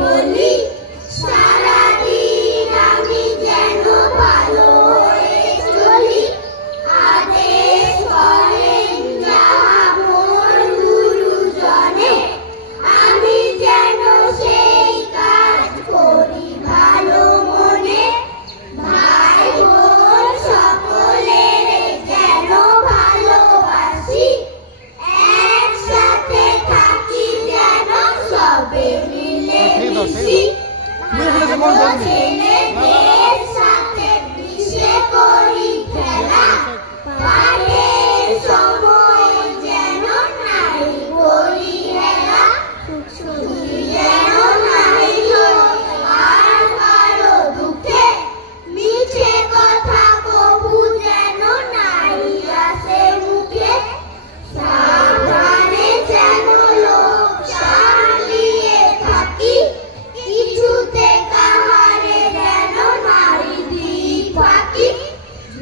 bonito. 我客